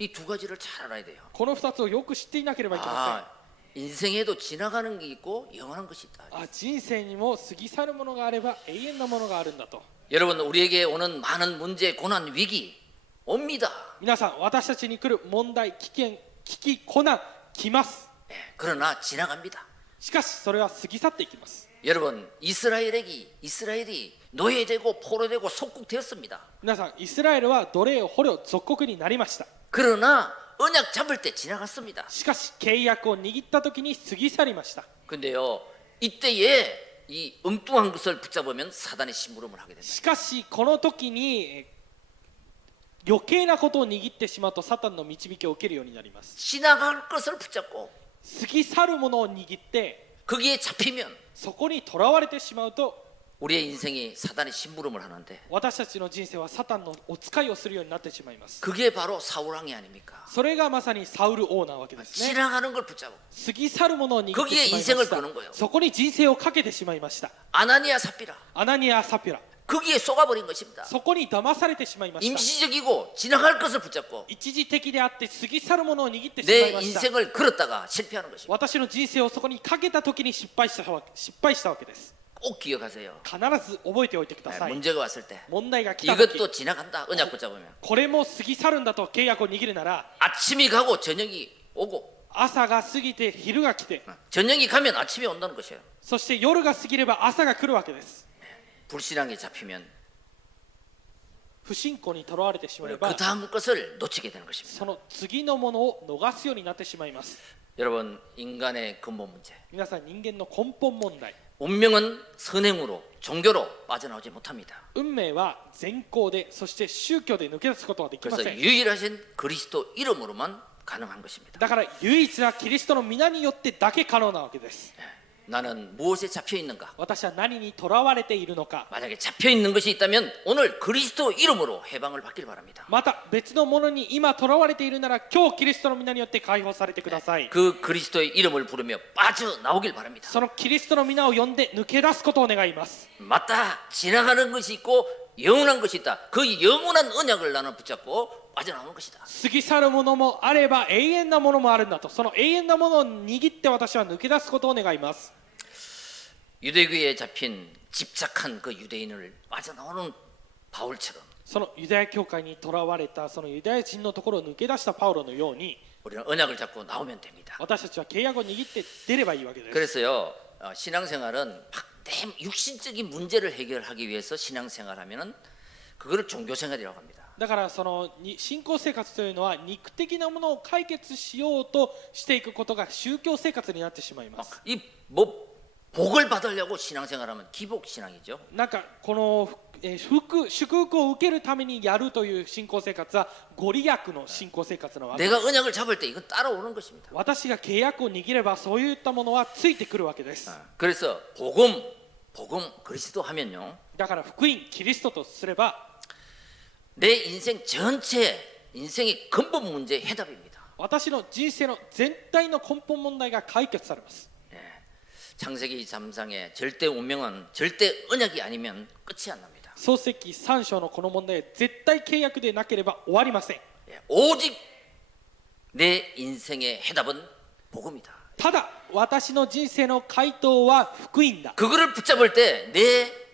이 두 가지를 잘 알아야 돼요. この2つをよく知っていなければいけま 인생에도 지나가는 게 있고 영원한 것이 있다. せん。人生にも過ぎ去るものがあれば永遠なものがあるんだと。 여러분 우리에게 오는 많은 문제, 고난, 위기 옵니다. 皆さん私たちに来る問題、危険、危機、困難来ます。 그러나 지나갑니다. しかしそれは過ぎ去っていきます。 여러분 이스라엘이 노예되고 포로되고 속국되었습니다. 皆さんイスラエルは奴隷捕虜属国になりました。 그러나 언약 잡을 때 지나갔습니다. しかし契約を握った時に過ぎ去りました。 근데요 이때에 이 엉뚱한 것을 붙잡으면 사단의 심부름을 하게 된다. しかしこの時に余計なことを握ってしまうとサタンの導きを受けるようになります。 지나갈 것을 붙잡고 過ぎ去るものを握って 거기에 잡히면 そこにとらわれてしまうと 우리의 인생이 사단의 심부름을 하는데 私たちの人生はサタンのお使いをするようになってしまいます。 그게 바로 사울왕이 아닙니까? それがまさにサウル王なわけですね。 지나가는 걸 붙잡고 過ぎ去るものを握ってしまいま 거기에 인생을 した 거는 거예요. そこに人生をかけてしまいました。 아나니아 삽비라 アナニア・サピュラ 거기에 쏘가버린 것입니다. そこに騙されてしまいました。 임시적이고 지나갈 것을 붙잡고 一時的であって過ぎ去るものを握ってしまい 내 ました。 인생을 걸었다가 실패하는 것입니다. 私の人生をそこにかけた時に失敗したわけです。 꼭 기억하세요. 必ず覚えておいてください。 문제가 왔을 때 問題が来た時 이것도 지나간다. 언약 붙잡으면 これも過ぎ去るんだと契約を握るなら 아침이 가고 저녁이 오고 朝が過ぎて昼が来て 저녁이 가면 아침이 온다는 것이에요. そして夜が過ぎれば朝が来るわけです。 불신앙에 잡히면 不信仰にとらわれてしまえ 그 ば 다음 것을 놓치게 되는 것입니다. その次のものを逃すようになってしまいます。 여러분 인간의 근본 문제. 皆さん人間の根本問題、 운명은 선행으로 종교로 빠져나오지 못합니다. 運命は善行でそして宗教で抜け出すことはできま 그래서 せん。 유일하신 그리스도 이름으로만 가능한 것입니다. だから唯一なキリストの皆によってだけ可能なわけです。 나는 무엇에 잡혀 있는가? 私は何にとらわれているのか。 만약에 잡혀 있는 것이 있다면 오늘 그리스도 이름으로 해방을 받길 바랍니다. また別のものに今とらわれているなら今日キリストの皆によって解放されてください。 그 그리스도의 이름을 부르며 빠져나오길 바랍니다. そのキリストの皆を呼んで抜け出すことを願います。 맞다. 지나가는 것이 있고 영원한 것이 있다. 그 영원한 언약을 나는 붙잡고 빠져나오는 것이다. 過ぎ去るものもあれば永遠なものもあるんだと。その永遠なものを握って私は抜け出すことを願います。 유대교에 잡힌 집착한 그 유대인을 빠져나오는 바울처럼 そのユダヤ教会にとらわれたそのユダヤ人のところを抜け出したパウロのように 우리는 언약을 잡고 나오면 됩니다. 私たちは契約を握って出ればいいわけです。 그래서요 신앙생활은 막 육신적인 문제를 해결하기 위해서 신앙생활하면은 그거를 종교생활이라고 합니다. だからその信仰生活というのは肉的なものを解決しようとしていくことが宗教生活になってしまいます。 이 뭐 복을 받으려고 신앙생활하면 기복신앙이죠. なんかこの祝福を受けるためにやるという信仰生活はご利益の信仰生活なわけです。 내가 언약을 잡을 때 이건 따라오는 것입니다. 私が契約を握ればそういったものはついてくるわけです。 그래서 복음 그리스도 하면요. だから福音キリストとすれば 내 인생 전체 인생의 근본 문제 해답입니다. 私の人生の全体の根本問題が解決されます。 창세기 3장의 절대 운명은 절대 언약이 아니면 끝이 안 납니다. 創世記3章のこの問題は絶対契約でなければ終わりません。 오직 내 인생의 해답은 복음이다. ただ私の人生の回答は福音だ。 그거를 붙잡을 때 내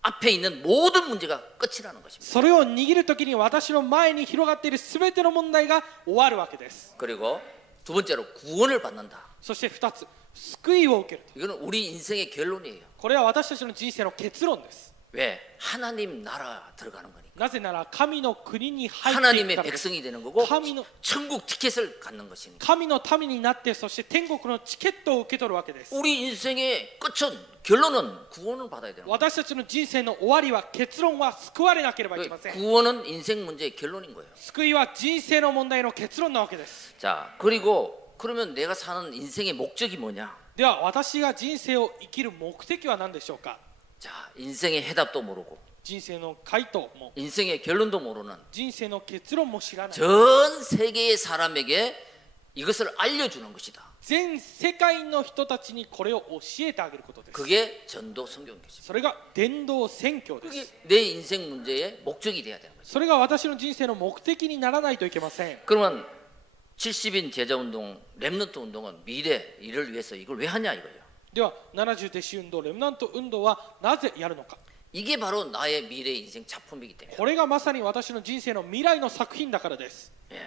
앞에 있는 모든 문제가 끝이라는 것입니다. それを握るときに私の前に広がっているすべての問題が終わるわけです。 그리고 두 번째로 구원을 받는다. そして2つ、救いを受ける。 이거는 우리 인생의 결론이에요. これは私たちの人生の結論です。 왜? 하나님 나라 들어가는 거니까. なぜなら神の国に入っていく 하나님의 からです。 백성이 되는 거고神の 천국 티켓을 갖는 것이니까. 神の民になって、そして天国のチケットを受け取るわけです。 우리 인생의 끝은 결론은 구원을 받아야 되는 거예요. 私たちの人生の終わりは、結論は救われなければいけません。 구원은 인생 문제의 결론인 거예요. 救いは人生の問題の結論なわけです。 자, 그리고 그러면 내가 사는 인생의 목적이 뭐냐? では私が人生を生きる目的は何でしょうか。 자, 인생의 해답도 모르고 人生の回答も 인생의 결론도 모르는 人生の結論も知らない。 전 세계의 사람에게 이것을 알려주는 것이다. 全世界の人たちにこれを教えてあげることです。 그게 전도 선교인 것입니다. それが伝道宣教で 그게 す。 내 인생 문제의 목적이 돼야 되는 거죠. それが私の人生の目的にならないといけません。 그러면 70인 제자운동, 랩넌트 운동은 미래 일을 위해서 이걸 왜 하냐 이거예요. では70弟子運動、レムナント運動はなぜやるのか。 이게 바로 나의 미래 인생 작품이기 때문에. これがまさに私の人生の未来の作品だからです。 예.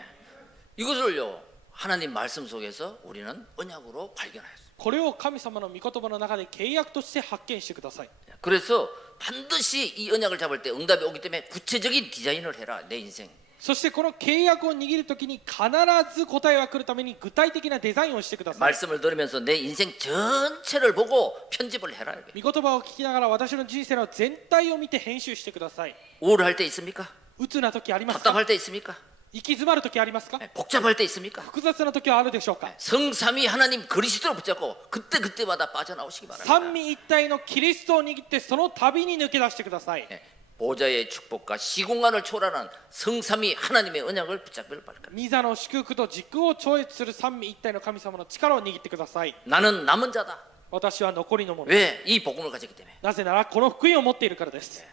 이것을요 하나님 말씀 속에서 우리는 언약으로 발견하였어요. これを神様の御言葉の中で契約として発見してください。 그래서 반드시 이 언약을 잡을 때 응답이 오기 때문에 구체적인 디자인을 해라 내 인생. そしてこの契約を握るときに必ず答えが来るために具体的なデザインをしてください。 말씀을 들으면서 내 인생 전체를 보고 편집을 해라. 이게. 御言葉を聞きながら私の人生の全体を見て編集してください。 우울할 때 있습니까? 鬱な時ありますか？ 답답할 때 있습니까? 行き詰まる時ありますか？ 복잡할 때 있습니까? 複雑な時はあるでしょうか？ 성삼위 하나님 그리스도를 붙잡고 그때마다 빠져나오시기 바랍니다. 三位一体のキリストを握ってその度に抜け出してください。 예, 보좌의 축복과 시공간을 초월하는 성삼위 하나님의 언약을 붙잡기를 바랍니다. 御座の祝福と時空を超越する三位一体の神様の力を握ってください。 나는 남은 자다. 私は残りのもの。 왜? 이 복음을 가졌기 때문에. なぜならこの福音を持っているからです。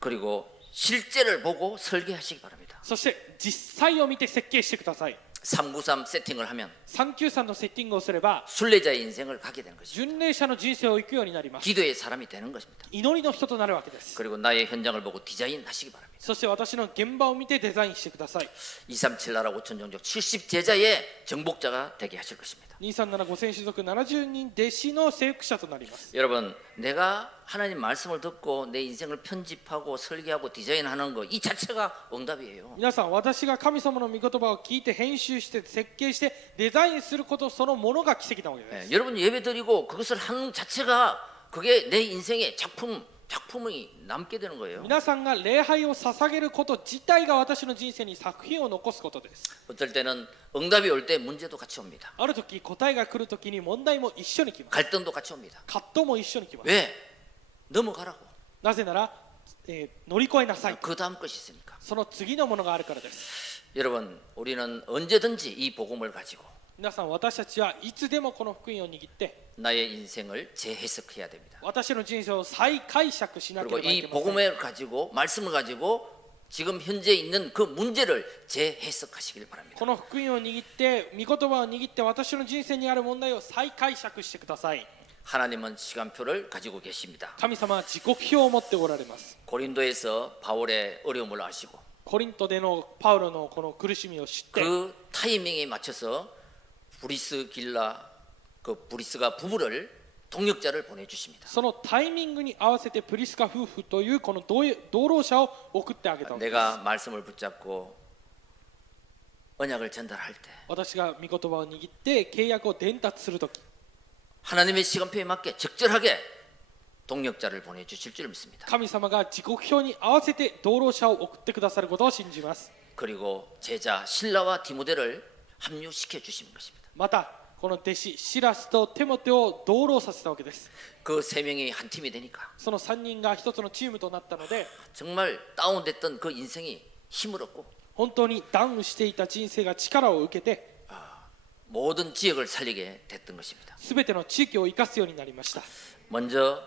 그리고 실제를 보고 설계하시기 바랍니다. そして実際を見て設計してください。 393 세팅을 하면 393のセッティングをすれば 순례자의 인생을 가게 되는 것입니다. 巡礼者の人生を行くようになります。 기도의 사람이 되는 것입니다. 祈りの人となるわけです。 그리고 나의 현장을 보고 디자인하시기 바랍니다. そして私の現場を見てデザインしてください。 237 나라 5천 종족 70 제자의 정복자가 되게 하실 것입니다. 2375000種族70人弟子の征服者となります。 여러분, 내가 하나님 말씀을 듣고 내 인생을 편집하고 설계하고 디자인하는 거 이 자체가 응답이에요. 皆さん、私が神様の御言葉を聞いて編集して設計してデザインすることそのものが奇跡なわけです。 여러분 예배 드리고 그것을 하는 자체가 그게 내 인생의 작품이 남게 되는 거예요. 皆さんが礼拝を捧げること自体が私の人生に作品を残すことです。 어떨 때는 응답이 올 때 문제도 같이 옵니다. ある時答えが来る時に問題も一緒に来ます。 갈등도 같이 옵니다. 葛藤も一緒に来ます。 왜? 넘어가라고. なぜなら、乗り越えなさい。 그 다음 것이 있으니까. その次のものがあるからです。 여러분, 우리는 언제든지 이 복음을 가지고 皆さん、私たちはいつでもこの福音を握って 나의 인생을 재해석해야 됩니다. 私の人生を再解釈しなけ 그리고 ればい 이 けません。 복음을 가지고 말씀을 가지고 지금 현재 있는 그 문제를 재해석하시길 바랍니다. この福音を握って御言葉を握って私の人生にある問題を再解釈してください。 하나님은 시간표를 가지고 계십니다. 神様は時刻表を持っておられます。 고린도에서 바울의 어려움을 아시고 コリントでのパウロのこの苦しみを知って 그 타이밍에 맞춰서 브리스가 부부를 동역자를 보내주십니다. そのタイミングに合わせてプリスカ夫婦というこの同労者を送ってあげたわけです。 내가 말씀을 붙잡고 언약을 전달할 때 私が御言葉を握って契約を伝達するとき 하나님의 시간표에 맞게 적절하게 동역자를 보내주실 줄 믿습니다. 神様が時刻表に合わせて同労者を送ってくださることを信じます。 그리고 제자 신라와 디모데를 합류시켜 주시는 것입니다. またこの弟子シラスとテモテを同労させたわけです。 그 세 명이 한 팀이 되니까 その3人が一つのチームとなったので 정말 다운됐던 그 인생이 힘을 얻고 本当にダウンしていた人生が力を受けて 모든 지역을 살리게 됐던 것입니다. 全ての地域を生かすようになりました。 먼저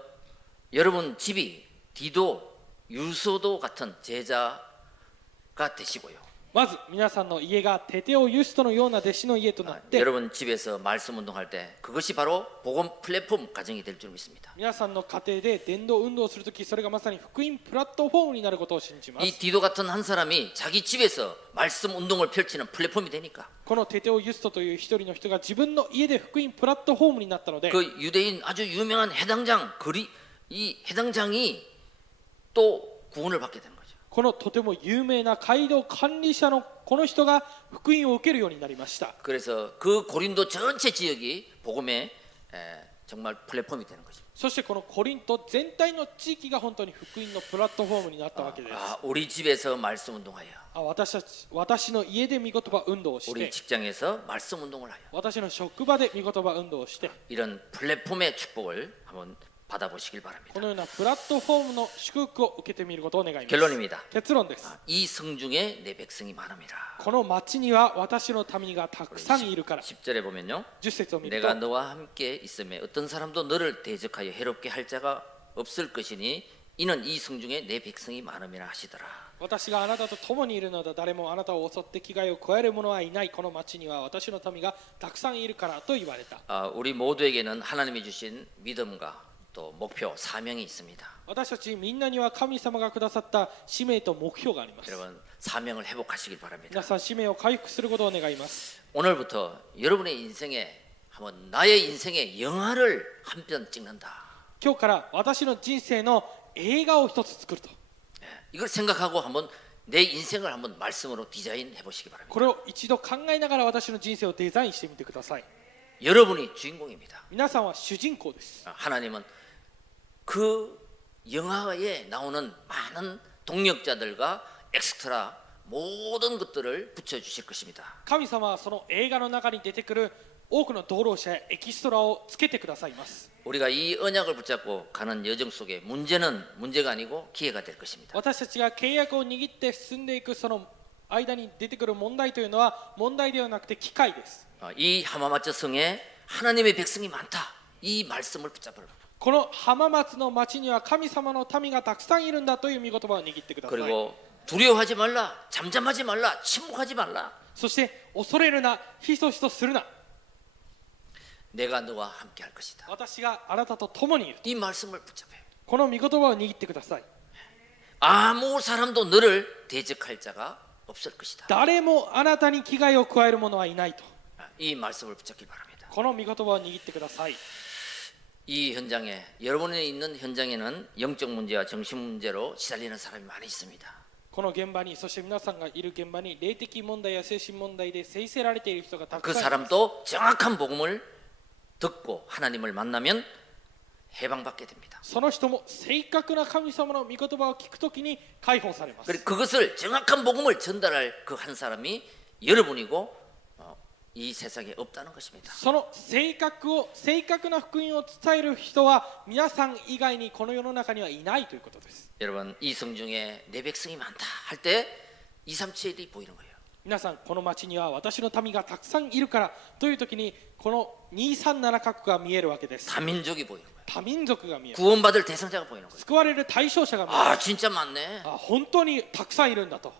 여러분 집이 디도, 유소도 같은 제자가 되시고요. まず皆さんの家がテテオユストのような弟子の家となって 여러분 집에서 말씀 운동할 때 그것이 바로 복음 플랫폼 가정이 될 줄 믿습니다. 皆さんの家庭で伝道運動をするときそれがまさに福音プラットフォームになることを信じま 이 す。 디도 같은 한 사람이 자기 집에서 말씀 운동을 펼치는 플랫폼이 되니까 このテテオユストという一人の人が自分の家で福音プラットフォームになったので 그 유대인 아주 유명한 해당장 이 해당장이 또 구원을 받게 되는 거죠. このとても有名な街道管理者のこの人が福音を受けるようになりました。 그래서 그 고린도 전체 지역이 복음의 정말 플랫폼이 되는 것입니다. そしてこのコリント全体の地域が本当に福音のプラットフォームになったわけです。 우리 집에서 말씀 운동하여 私の家で御言葉運動をし 우리 て 직장에서 말씀 운동을 하여 私の職場で御言葉運動をして 이런 플랫폼의 축복을 한번 받아보시길 こ 바랍니다. のようなプラットフォームの祝福を受けてみることを願います。 결론입니다. 結論です。 이 성중에 내 백성이 많음이라. この町には私の民がたくさんいるから。 10절에 보면요. 10節を見る 내가 と 너와 함께 있음에 어떤 사람도 너를 대적하여 해롭게 할 자가 없을 것이니 이는 이 성중에 내 백성이 많음이라 하시더라. 私があなたと共にいるのだ。誰もあなたを襲って危害を加える者はいない。この町には私の民がたくさんいるからと言われた。 우리 모두에게는 하나님이 주신 믿음과 또 목표, 사명이 있습니다. 私たちみんなには神様がくださった使命と目標があります。 여러분 사명을 회복하시길 바랍니다. 皆さん使命を回復することを願います。 오늘부터 여러분의 인생에 한번 나의 인생의 영화를 한 편 찍는다. 今日から私の人生の映画を一つ作ると。 이걸 생각하고 한번 내 인생을 한번 말씀으로 디자인해 보시기 바랍니다. これを一度考えながら私の人生をデザインしてみてください。 여러분이 주인공입니다. 皆さんは主人公です。 하나님은 그 영화에 나오는 많은 동력자들과 엑스트라 모든 것들을 붙여 주실 것입니다. 神様はその映画の中に出てくる多くの同労者やエキストラをつけてくださいます。 우리가 이 언약을 붙잡고 가는 여정 속에 문제는 문제가 아니고 기회가 될 것입니다. 私たちが契約を握って進んでいくその間に出てくる問題というのは問題ではなくて機会です。 이 하마마츠 성에 하나님의 백성이 많다. 이 말씀을 붙잡으라. この浜松の町には神様の民がたくさんいるんだという御言葉を握ってください。 그리고 두려워하지 말라, 잠잠하지 말라, 침묵하지 말라. そして恐れるな、ひそひそするな。 내가 너와 함께 할 것이다. 私があなたと共にいる。 이 말씀을 붙잡아요. この御言葉を握ってください。 아무 사람도 너를 대적할 자가 없을 것이다. 誰もあなたに危害を加える者はいないと。 이 말씀을 붙잡기 바랍니다. この御言葉を握ってください。 이 현장에 여러분이 있는 현장에는 영적 문제와 정신 문제로 시달리는 사람이 많이 있습니다. この現場に、そして皆さんがいる現場に霊的問題や精神問題で制せられている人がた 그 くさんいます。 사람도 정확한 복음을 듣고 하나님을 만나면 해방받게 됩니다. その人も正確な神様の御言葉を聞くときに解放されます。 그리고 그것을 정확한 복음을 전달할 그 한 사람이 여러분이고 이 세상에 없다는 것입니다. その正確な福音を伝える人は皆さん以外にこの世の中にはいないということです。 여러분 이 성중에 내 백성이 많다 할 때 237이 보이는 거예요. 皆さんこの町には私の民がたくさんいるからというときにこの237カ国が見えるわけです。 다민족이 보이는 거예요. 多民族が見える。 구원받을 대상자가 보이는 거예요. 救われる対象者が見える。 아 진짜 많네. 本当にたくさんいるんだと。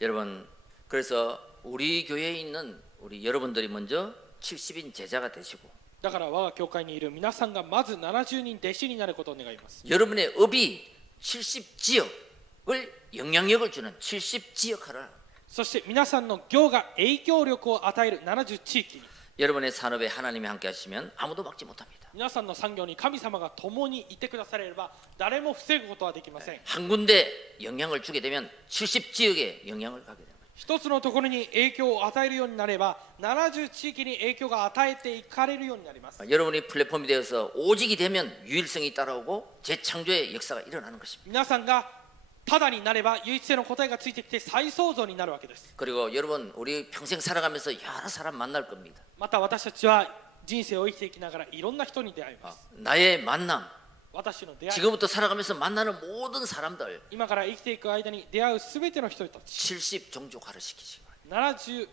여러분 그래서 우리 교회에 있는 우리 여러분들이 먼저 70인 제자가 되시고 だから我が教会にいる皆さんがまず70人弟子になることを願います。 여러분의 업이 70지역을 영향력을 주는 70지역화를 そして皆さんの業が影響力を与える70地域に 여러분의 산업에 하나님이 함께 하시면 아무도 막지 못합니다. 皆さんの産業に神様が共にいてくだされれば誰も防ぐことはできません。 한 군데 영향을 주게 되면 70지역에 영향을 가게 됩니다. 一つのところに影響を与えるようになれば70地域に影響が与えていかれるようになります。 여러분이 플랫폼이 되어서 오직이 되면 유일성이 따라오고 재창조의 역사가 일어나는 것입니다. 皆さんがただになれば唯一性の答えがついてきて再創造になるわけです。 그리고 여러분 우리 평생 살아가면서 여러 사람 만날 겁니다. また私たちは人生を生きていきながらいろんな人に出会います。 나의 만남 私の出会い 지금부터 살아가면서 만나는 모든 사람들 今から生きていく間に出会うすべての人たち 70 종족화를 시키시기 바랍니다. 70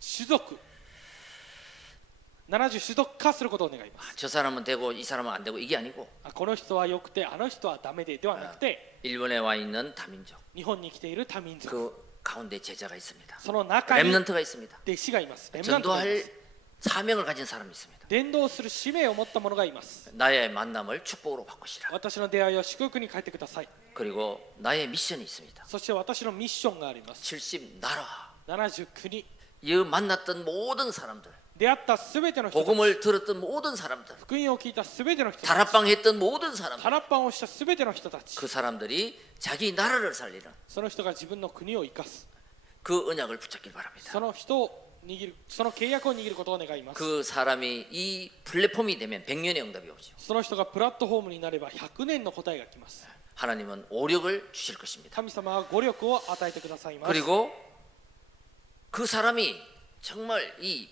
種族70種族化することを願います 저 사람은 되고 이 사람은 안 되고 이게 아니고 この人は良くてあの人はダメではなくて 일본에 와 있는 다민족 日本に来ている多民族 그 가운데 제자가 있습니다. その中に 렘넌트가 있습니다. 弟子がいますレムナントがいま 전도할 す 사명을 가진 사람이 있습니다. 伝道する使命を持った者がいます 나의 만남을 축복으로 바꾸시라. 私の出会いを祝福に変えてください 그리고 나의 미션이 있습니다. そして私のミッションがあります 70 나라 70国 이 만났던 모든 사람들 出会ったすべての人たち 복음을 들었던 모든 사람들 福音を聞いたすべての人たち 다락방 했던 모든 사람들 タラッパンをしたすべての人たち 그 사람들이 자기 나라를 살리는 その人が自分の国を生かす 그 언약을 붙잡길 바랍니다. その人を握るその契約を握ることを願います 그 사람이 이 플랫폼이 되면 100년의 응답이 오죠. その人がプラットフォームになれば100年の答えが来ます 하나님은 오력을 주실 것입니다. 神様は語力を与えてくださいます 그리고 그 사람이 정말 이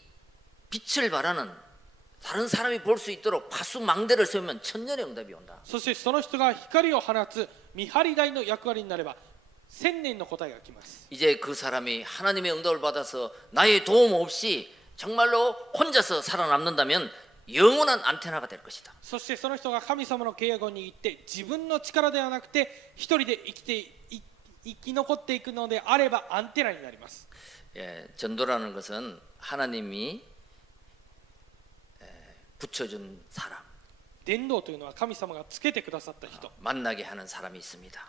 빛을 발하는 다른 사람이 볼 수 있도록 파수망대를 세우면 천년의 응답이 온다. そしてその人が光を放つ見張り台の役割になれば1000年の答えが来ます 이제 그 사람이 하나님의 응답을 받아서 나의 도움 없이 정말로 혼자서 살아남는다면 영원한 안테나가 될 것이다. そしてその人が神様の契約を握って自分の力ではなくて一人で生き残っていくのであればアンテナになります 예, 전도라는 것은 하나님이 붙여준 사람, 伝道というのは神様がつけてくださった人 만나게 하는 사람이 있습니다.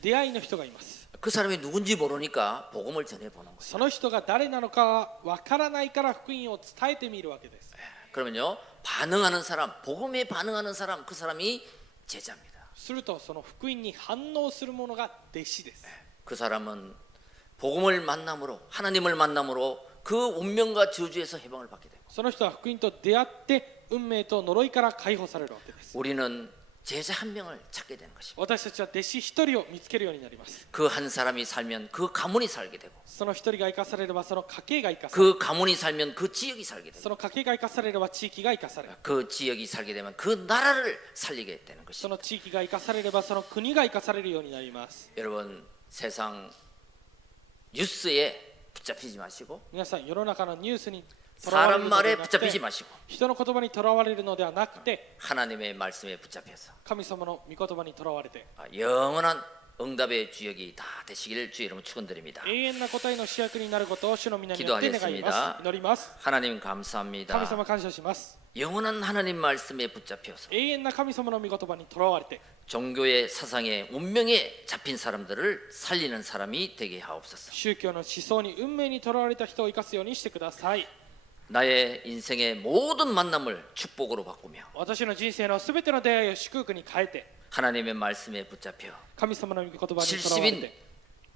出会いの人がいます 그 사람이 누군지 모르니까 복음을 전해보는 거예요. その人が誰なのかわからないから福音を伝えてみるわけです 그러면요, 반응하는 사람, 복음에 반응하는 사람, 그 사람이 제자입니다. するとその福音に反応する者が弟子です 그 사람은 복음을 만남으로, 하나님을 만남으로 그 운명과 저주에서 해방을 받게 되고 その人は福音と出会って運命と呪いから解放されるわけです 우리는 제자 한 명을 찾게 되는 것입니다. 私たちは弟子一人を見つけるようになります 그 한 사람이 살면 그 가문이 살게 되고 その一人が生かされればその家系が生かされる 그 가문이 살면 그 지역이 살게 되고 その家系が生かされれば地域が生かされる 그 지역이 살게 되면 그 나라를 살리게 되는 そ 것입니다. の地域が生かされればその国が生かされるようになります 여러분 세상 뉴스에 붙잡히지 마시고 皆さん世の中のニュースにとらわれ 사람 るので 말에 はなくて 붙잡히지 마시고 人の言葉にとらわれるのではなくて 하나님의 말씀에 붙잡혀서 神様の御言葉にとらわれて 영원한 응답의 주역이 다 되시기를 주 이름으로 축원드립니다. 永遠な答えの主役になることを主の皆によって願いま 기도하겠습니다. す祈ります 하나님 神 감사합니다. 様感謝します 영원한 하나님 말씀에 붙잡혀서 永遠な神様の御言葉にとらわれて 종교의 사상의 운명에 잡힌 사람들을 살리는 사람이 되게 하옵소서. 宗教の思想に運命にとらわれた人を生かすようにしてください 나의 인생의 모든 만남을 축복으로 바꾸며 私の人生のすべての出会いを祝福に変えて 하나님의 말씀에 붙잡혀 神様の御言葉にとらわれ 70인 て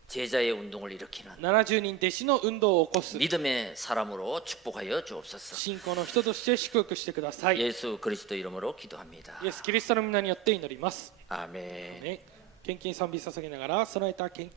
제자의 운동을 일으키는 70人弟子の運動を起こす 믿음의 사람으로 축복하여 주옵소서. 信仰の人として祝福してくださいイ 예수 그리스도 이름으로 기도합니다. エス・キリストの皆によって祈ります 아멘. ね献金賛美捧げながら備えた献金